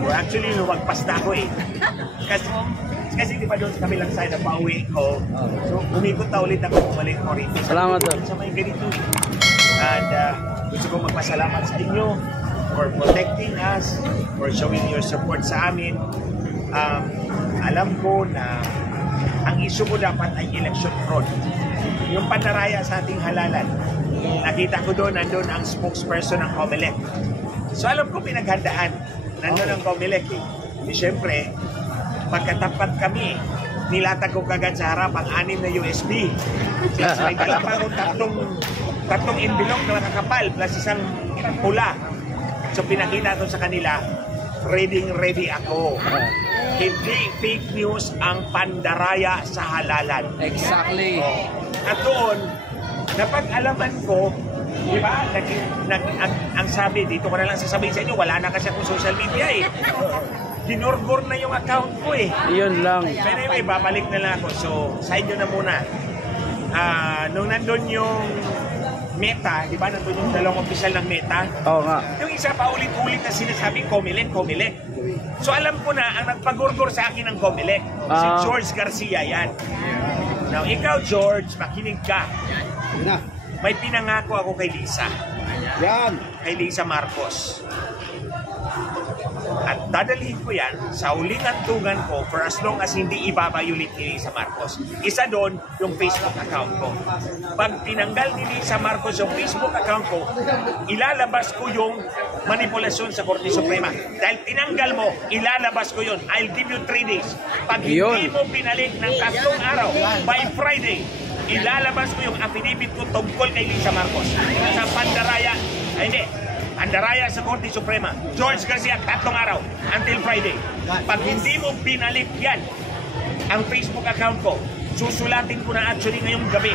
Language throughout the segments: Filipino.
Or actually, lumagpas na ako eh. Kasi di ba doon sa kabilang side na pauwi ko. So, umikot na ulit ako bumalik ko rito. Salamat po. Sa may ganito. And gusto ko magpasalamat sa inyo for protecting us, for showing your support sa amin. Alam ko na ang issue ko dapat ay election fraud. Yung pandaraya sa ating halalan. Nakita ko doon, nandun ang spokesperson ng COMELEC. So alam ko pinaghandaan. Nandun ang COMELEC eh. Di syempre, pagkatapat kami, nilatag ko kagad sa harap ang 6 na USB. Since may dala pa akong tatlong envelope na nakakapal plus isang pula. So pinakita ko sa kanila, ready ako. Hindi fake news ang pandaraya sa halalan. Exactly. At doon, napag-alaman ko, di ba, ang sabi, dito ko na lang sasabihin sa inyo, wala na kasi akong social media eh. Ginorgor na yung account ko eh. Yun lang. Pero anyway, babalik na lang ako. So, sa inyo na muna. Nung nandun yung Meta, di ba, nandun yung dalawang opisyal ng Meta. Oo nga. Yung isa pa ulit-ulit na sinasabi, COMELEC. So, alam ko na, ang nagpagurgor sa akin ng COMELEC, si George Garcia yan. Now, ikaw, George, makinig ka. May pinangako ako kay Lisa. Yan. Kay Lisa Marcos. At dadalhin ko yan sa huling antungan ko for as long as hindi ibabayulit ni Lisa Marcos. Isa doon, yung Facebook account ko. Pag tinanggal ni Lisa Marcos yung Facebook account ko, ilalabas ko yung manipulasyon sa Korte Suprema. Dahil tinanggal mo, ilalabas ko yun. I'll give you 3 days. Pag hindi mo pinalik ng 3 araw, by Friday, ilalabas ko yung affidavit ko tungkol kay Lisa Marcos. Sa pandaraya, hindi, pandaraya sa Korte Suprema. George Garcia, 3 araw, until Friday. Pag hindi mo pinalik yan, ang Facebook account ko, susulatin ko na actually ngayong gabi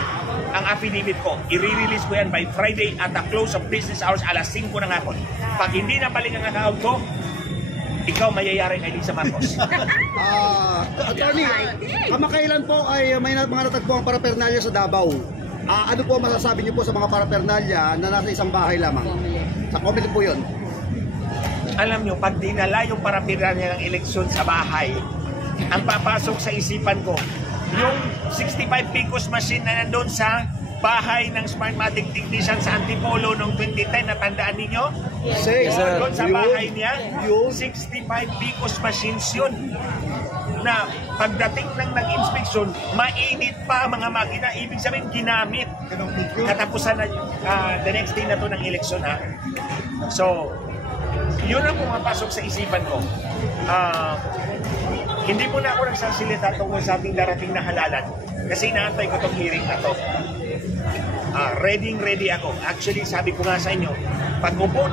ang affidavit ko. I-release ko yan by Friday at the close of business hours, alas 5 ng hapon. Pag hindi na balik ang account ko, ikaw mayayari kay Lisa Marcos. Attorney, kamakailan po ay may mga natagpo ang parapernalya sa Davao. Ano po masasabi niyo po sa mga parapernalya na nasa isang bahay lamang? Sa COMELEC po yun. Alam nyo, pag dinala yung parapernalya ng eleksyon sa bahay, ang papasok sa isipan ko, yung 65 Picos machine na nandun sa bahay ng Smartmatic Technician sa Antipolo noong 2010, natandaan ninyo? Yes, sir. Doon sa bahay niya, 65 Picos machines yun. Na pagdating ng nag-inspeksyon, mainit pa mga makina, ibig sabihin ginamit. Katapusan na the next day na to ng eleksyon ha. So, yun ang pumapasok sa isipan ko. Hindi mo na ako nagsasalita tungkol sa ating darating na halalan kasi inaantay ko tong hearing na to. Ready ako. Actually, sabi ko nga sa inyo, pag-upo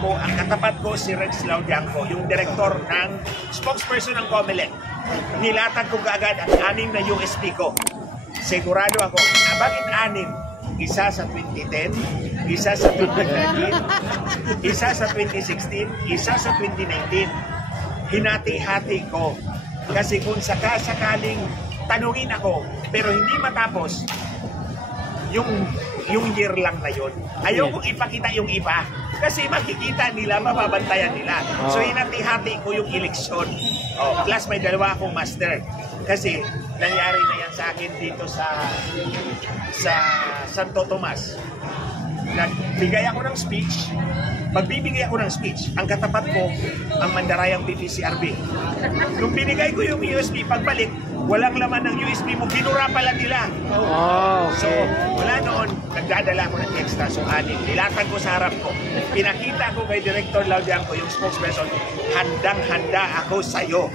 ko, ang katapat ko si Rex Laudianco, yung director ng spokesperson ng COMELEC. Nilatag ko kaagad ang 6 na USB ko. Sigurado ako, bakit 6? Isa sa 2010, isa sa 2013, isa sa 2016, isa sa 2019. Hinati-hati ko. Kasi kung sakaling tanungin ako, pero hindi matapos, yung year lang na yun. Ayaw kong ipakita yung iba. Kasi makikita nila, mababantayan nila. So hinati-hati ko yung eleksyon. Plus may 2 akong master. Kasi nangyari na yan sa akin dito sa Santo Tomas. Nagbigay ako ng speech. Magbibigay ako ng speech. Ang katapat ko, ang mandarayang PPCRB. Nung binigay ko yung USB, pagbalik, walang laman ng USB mo, binura pala nila. So, wala noon, nagdadala ako ng extra. So, 6. Nilatag ko sa harap ko. Pinakita ko kay Director Laudianco, yung spokesperson, handang-handa ako sa'yo.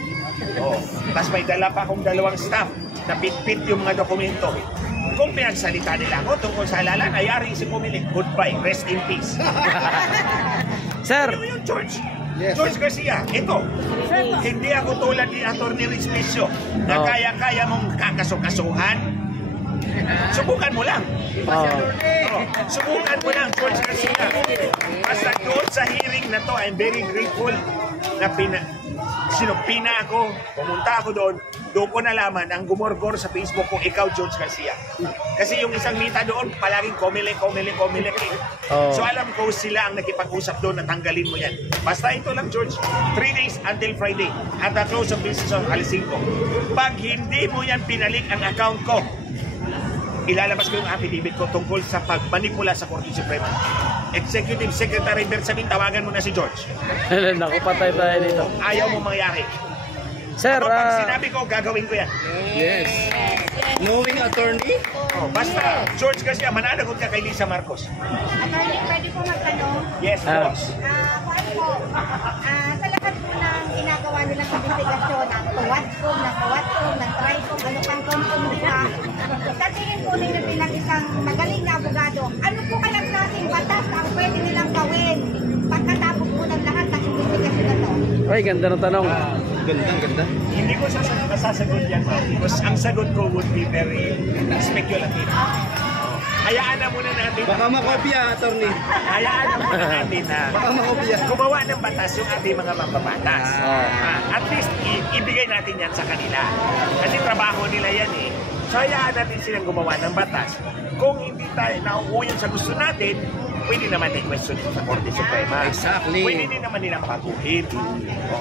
Tapos may dala pa akong 2 staff na pit-pit yung mga dokumento. Kung pinagsalita nila ako tungkol sa halalan, ayari si COMELEC. Goodbye, rest in peace. Sir! Ano yung George? Yes. George Garcia, ito. Hindi ako tulad ni Atty. Rich Pisio na kaya-kaya mong kakasukasuhan. Subukan mo lang. Subukan mo lang, George Garcia. Basta doon sa hearing na to, I'm very grateful na sinupina ako, pumunta ako doon. doon ko nalaman ang gumorgor sa Facebook ko, ikaw, George Garcia. Kasi yung isang mita doon, palaging Comelec. Oh. So alam ko sila ang nakipag-usap doon na tanggalin mo yan. Basta ito lang, George, 3 days until Friday at the close of business on alas 5. Pag hindi mo yan pinalik ang account ko, ilalabas ko yung affidavit ko tungkol sa pagmanipula sa Korte Suprema. Executive Secretary Bersamin, tawagan mo na si George. Naku, patay tayo dito. Kung ayaw mo mangyari. Sir, Pag sinabi ko, gagawin ko yan. Yes. Knowing attorney? Oh, basta, George kasi mananagot ka kay Lisa Marcos. Attorney, pwede po magtanong? Yes, boss. Paano po, sa lahat po ng ginagawa nilang investigasyon, ng TWATCOM, ng TRICOM, ano pang kumkumita, sa tingin po ninyo bilang isang magaling na abogado, ano po kayang klaseng batas na ang pwede nilang gawin pagkatapos po ng lahat ng investigasyon na to? ay, ganda ng tanong. Ganda. Hindi ko sasagot yan, ma'am. Because ang sagot ko would be very speculative. Hayaan na muna natin. Baka makopya, attorney. Hayaan na muna natin na Baka makopya. gumawa ng batas yung ating mga mambabatas. At least, ibigay natin yan sa kanila. Kasi trabaho nila yan eh. So, hayaan natin silang gumawa ng batas. Kung hindi tayo nauuyon sa gusto natin, pwede naman i-question sa Korte Suprema. Exactly. Pwede din naman nilang baguhin.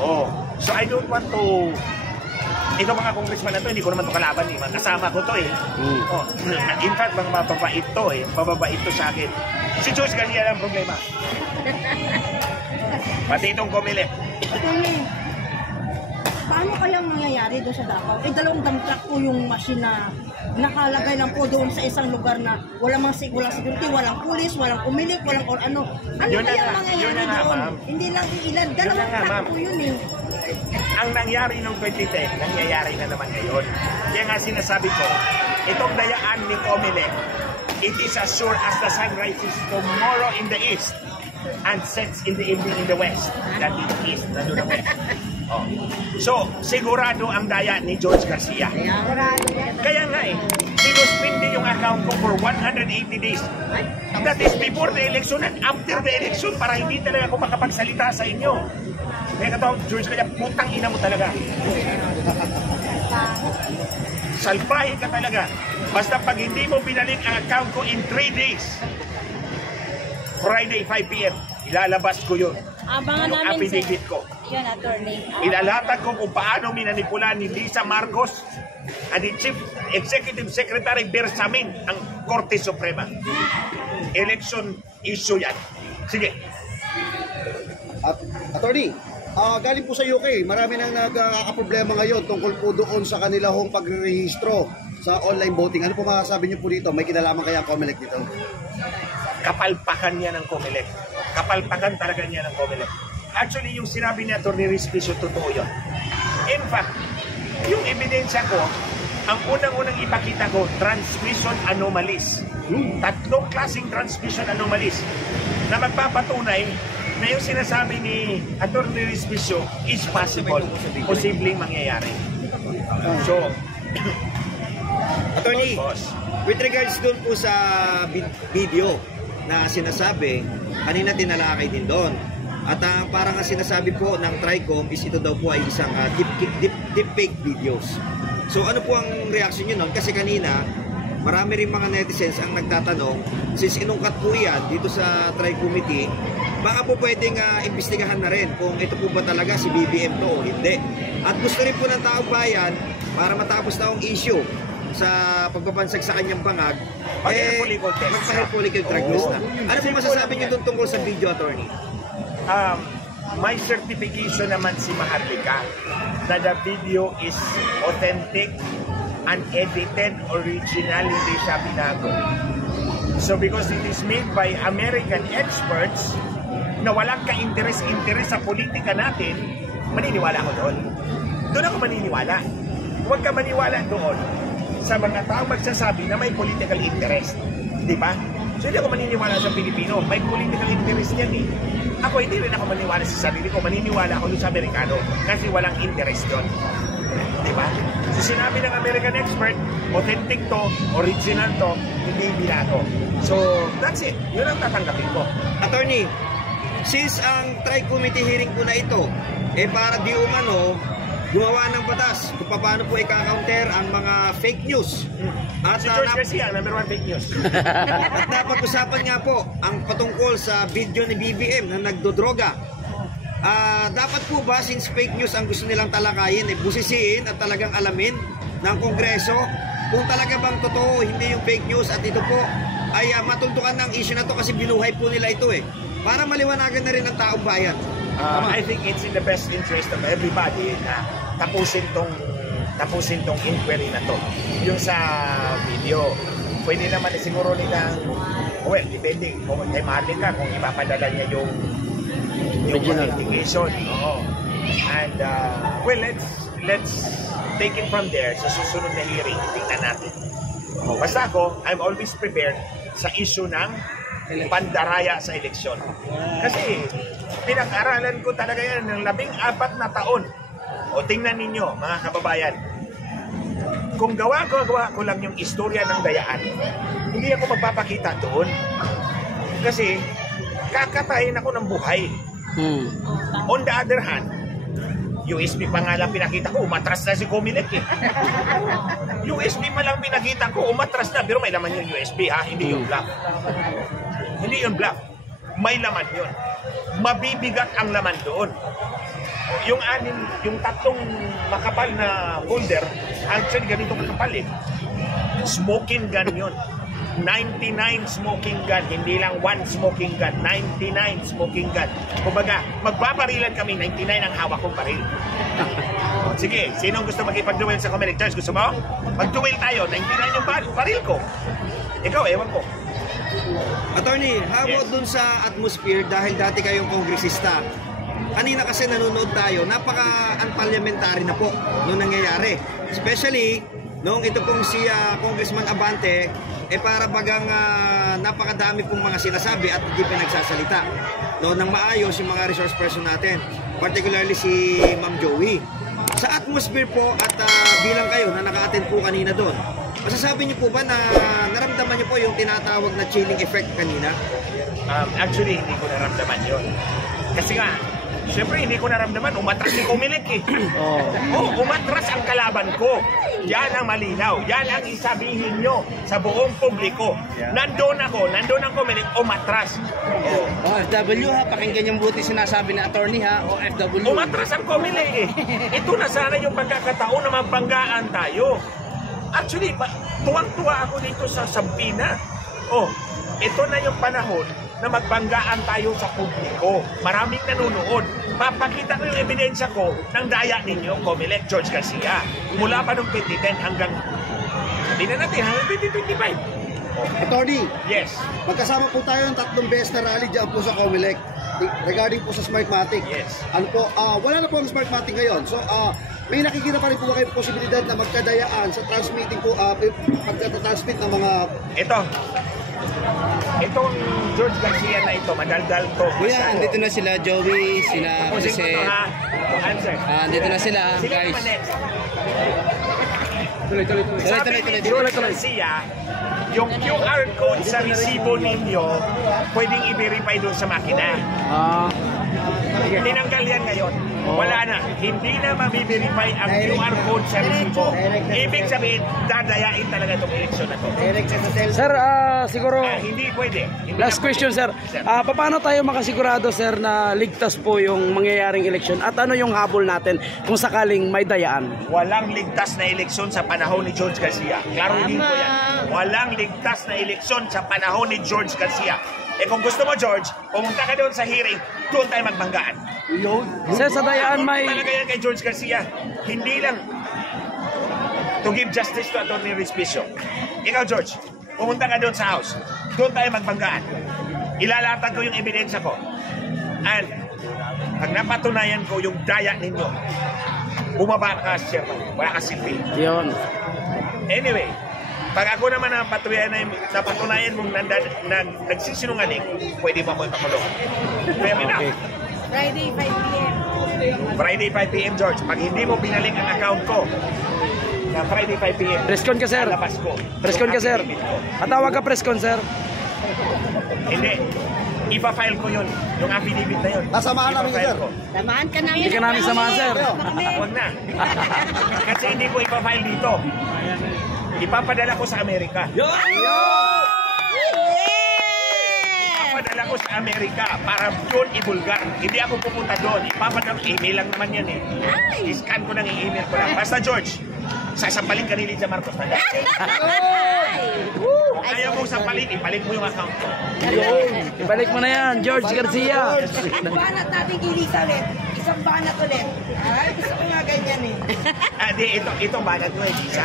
Oo. So, I don't want to... Ito mga congressman na to, hindi ko naman ito kalaban eh. Kasama ko to eh. Oh. In fact, mga mababait to eh. Mababait to sa akin. Si George Garcia lang problema. Pati itong Comelec. Attorney, paano kayang mangyayari doon sa Davao? Eh, 2 dump truck po yung machine na nakalagay lang po doon sa isang lugar na walang security, walang pulis, walang umilik, walang or ano. Ano Yun na kayang nga, mangyayari yun na nga, doon? ma'am. Hindi lang ilan, Yun na 2 nga, truck ma'am. po yun eh. Ang nangyari noong 2010, nangyayari na naman ngayon. Kaya nga sinasabi ko, itong dayaan ni Comelec, it is as sure as the sun rises tomorrow in the east and sets in the evening in the west. That is east, nandun ang west. Oh. So, sigurado ang daya ni George Garcia. Kaya nga eh, sinuspindi yung account ko for 180 days. That is before the election and after the election para hindi talaga ako makapagsalita sa inyo. Kaya katawag, George, kaya putang ina mo talaga. Salbahe ka talaga. Basta pag hindi mo binalik ang account ko in 3 days, Friday 5 p.m., ilalabas ko yun. Abangan Yung namin affidavit ko. Yun, attorney. Ilalatag ko kung paano minanipula ni Lisa Marcos at ni Chief Executive Secretary Bersamin ang Korte Suprema. Election issue yan. Sige. Attorney, galing po sa UK, marami nang nagkakaproblema ngayon tungkol po doon sa kanilang pagre-rehistro sa online voting. Ano po masasabi niyo po dito? May kinalaman kaya ang Comelec dito? Kapalpakan niya ng Comelec. Kapalpakan talaga niya ng Comelec. Actually, yung sinabi ni Atty. Respicio, totoo yun. In fact, yung ebidensya ko, ang unang-unang ipakita ko, transmission anomalies. 3 klaseng transmission anomalies na magpapatunay na yung sinasabi ni Atty. Respicio is possible. Posibleng mangyayari. So, Attorney, boss. with regards doon po sa video na sinasabi, kanina tinalakay din doon. At parang ang sinasabi po ng TRICOM is ito daw po ay isang deepfake videos. So ano po ang reaction nyo nun? Kasi kanina, marami rin mga netizens ang nagtatanong, since inungkat po yan dito sa Tri-Committee, baka po pwedeng imbestigahan na rin kung ito po ba talaga si BBM to o hindi. At gusto rin po ng taong bayan, para matapos na ang issue sa pagpapansag sa kanyang bangag, magpa-polical drug test na. Ano po masasabi niyo doon tungkol sa video, attorney? May certification naman si Maharlika na the video is authentic, unedited, original, hindi siya binago. So because it is made by American experts na walang ka-interest sa politika natin, maniniwala ako doon. Doon ako maniniwala. Huwag ka maniwala doon sa mga tao magsasabi na may political interest. Di ba? So hindi ako maniniwala sa Pilipino. May political interest yan eh. Ako hindi rin ako maniniwala sa sarili ko. Maniniwala ako doon sa Amerikano kasi walang interest doon. Di ba? So sinabi ng American expert, authentic to, original to, hindi binago. So that's it. Yun ang tatanggapin ko. Attorney, since ang Tri-Committee hearing po na ito, para di umano, gumawa ng batas kung paano po i-counter ang mga fake news. At, Si George Garcia, number 1 fake news. at napag-usapan nga po ang patungkol sa video ni BBM na nagdodroga. Dapat po ba, since fake news ang gusto nilang talakayin, busisiin at talagang alamin ng Kongreso kung talaga bang totoo, hindi yung fake news, at ito po ay matultukan ng issue na to kasi binuhay po nila ito para maliwanagan na rin ng taong bayan. I think it's in the best interest of everybody na tapusin tong inquiry na to. Yung sa video, pwede naman siguro nilang, well, depende kung kay Marlika kung ipapadala niya yung Original. investigation. Oo. And well, let's take it from there sa susunod na hearing. Tingnan natin. Basta ako, I'm always prepared sa issue ng pandaraya sa eleksyon. Kasi pinag-aralan ko talaga yan ng 14 na taon. O tingnan ninyo, mga kababayan, kung gawa ko lang yung istorya ng dayaan, hindi ako magpapakita doon. Kasi kakatayin ako ng buhay. On the other hand, USB pa nga lang pinakita ko, umatras na si Comelec USB pa lang pinakita ko, umatras na. Pero may laman yung USB hindi yung bluff. Hindi yung bluff. May laman yun. Mabibigat ang laman doon. Yung tatlong makapal na folder, actually ganito makapal smoking gun yun. 99 smoking gun, hindi lang 1 smoking gun, 99 smoking gun. Kumbaga, magbabarilan kami, 99 ang hawak kong baril. Sige, sinong gusto makipag-duel sa Comelec? Charles, gusto mo? Mag-duel tayo, 99 yung baril ko. Ikaw, ewan ko. Attorney, how about dun sa atmosphere dahil dati kayong kongresista? Kanina kasi nanonood tayo, napaka-unparliamentary na po noong nangyayari. Especially, noong ito pong si Congressman Abante, para bagang napakadami pong mga sinasabi at hindi pinagsasalita. No, nang maayos yung mga resource person natin, particularly si Ma'am Joey. Sa atmosphere po at bilang kayo na naka-attend po kanina doon, masasabi niyo po ba na naramdaman niyo po yung tinatawag na chilling effect kanina? Actually, hindi ko naramdaman yun. Kasi nga, siyempre hindi ko naramdaman, umatras si Comelec umatras ang kalaban ko. Yan ang malinaw. Yan ang isabihin nyo sa buong publiko. Nandun ang Comelec, umatras. OFW ha, pakinggan yung buti sinasabi ni attorney ha, OFW. Umatras ang Comelec Ito na sana yung pagkakataon na magbanggaan tayo. Actually, tuwang-tuwa ako dito sa Sampina. Ito na yung panahon na magbanggaan tayo sa publiko. Maraming nanonood. Papakita ko yung ebidensya ko ng daya ninyo, Comelec, George Garcia. Mula pa noong 2010 hanggang, sabihin na natin, hanggang 2025. Attorney, Yes. magkasama po tayo ng 3 beses na rally dyan po sa Comelec regarding po sa Smartmatic. Yes. Ano po, wala na po ang Smartmatic ngayon. So, may nakikita pa rin po kayo posibilidad na magkadayaan sa transmitting po, pagka-transmit ng mga... Itong George Garcia na ito, madaldal to. Kuya, andito na sila Joey, sila Tapusin ko Jose. to ha. Answer. Andito na sila Sino guys. naman next? Tuloy. Sabi ni George Garcia, yung QR code sa resibo ninyo, pwedeng i-verify doon sa makina. Tinanggal yan ngayon. Wala na. Hindi na mabiverify ang QR code sa resibo. Ibig sabihin, dadayain talaga itong eleksyon na to. Sir, siguro, Hindi pwede. Hindi last na question, sir. Sir. Paano tayo makasigurado, sir, na ligtas po yung mangyayaring eleksyon? At ano yung habol natin kung sakaling may dayaan? Walang ligtas na eleksyon sa panahon ni George Garcia. Klaruhin ko yan. Walang ligtas na eleksyon sa panahon ni George Garcia. Kung gusto mo, George, pumunta ka doon sa hearing, doon tayo magbanggaan. Sir, sa dayaan may... Talaga yan kay George Garcia. Hindi lang to give justice to Atty. Respicio. Ikaw, George, pumunta ka doon sa house. Doon tayo magbanggaan. Ilalatag ko yung ebidensya ko. And pag napatunayan ko yung daya ninyo, bumaba ka, Chairman. Wala ka silbi. Yun. Anyway, pag ako naman napatunayan mong nagsisinungaling, pwede pa mo ipakulong. Fair enough. Friday, 5 p.m. Friday 5 p.m. George. Pag hindi mo binalik ang account ko na Friday 5 p.m. Preskon ka, sir. Lalabas ko. Preskon ka, sir. Atawag ka, preskon, sir. Hindi. Ipa-file ko yun. Yung affidavit na yun. Sasamahan namin yun, Ipa-file sir. ko. Samahan ka namin. Hindi ka namin samahan, sir. Huwag na. Kasi hindi ko ipa-file dito. Ipapadala ko sa Amerika. Ipapadala ko sa Amerika para doon ibulgar. Hindi ako pupunta doon. Ipapadala, email lang naman yan eh. I-scan ko ng i-email ko lang. Basta George, sasampalin ka ni Liza Marcos na yan. Kung ayaw mong sampalin, ibalik mo yung account ko. Ibalik mo na yan, George Garcia. At banat natin kay Elizabeth. Isang banat ulit. Ay, gusto ko nga ganyan eh. Di, ito banat mo eh, Liza.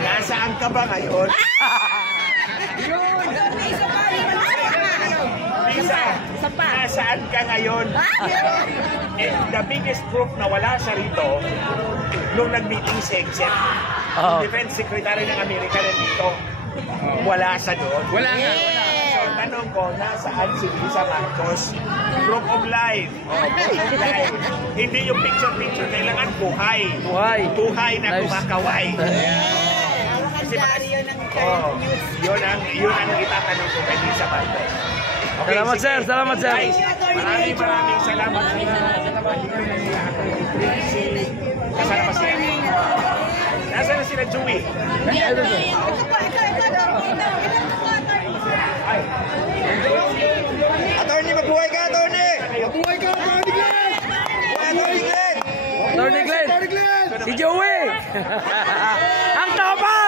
Nasaan ka ba ngayon? Isa pa, Liza, nasaan ka ngayon? The biggest proof na wala siya rito, nung nag-meeting si Exec, Defense Secretary ng Amerika nandito, wala siya doon. Wala nga. So, tanong ko, nasaan si Liza Marcos? Proof of life. Proof of life. Hindi yung picture-picture, kailangan buhay. Buhay na kumakaway. Kasi yun ang itatanong ko kay Liza Marcos. Okay, Salamat, sige. sir. Salamat, sir. Guys, maraming salamat. Kasama pa sila. Nasaan na sila, Joey? Attorney, mabuhay ka, attorney! Mabuhay ka, Attorney Glenn! Attorney Glenn! Attorney Glenn. Si Joey. Ang tapa!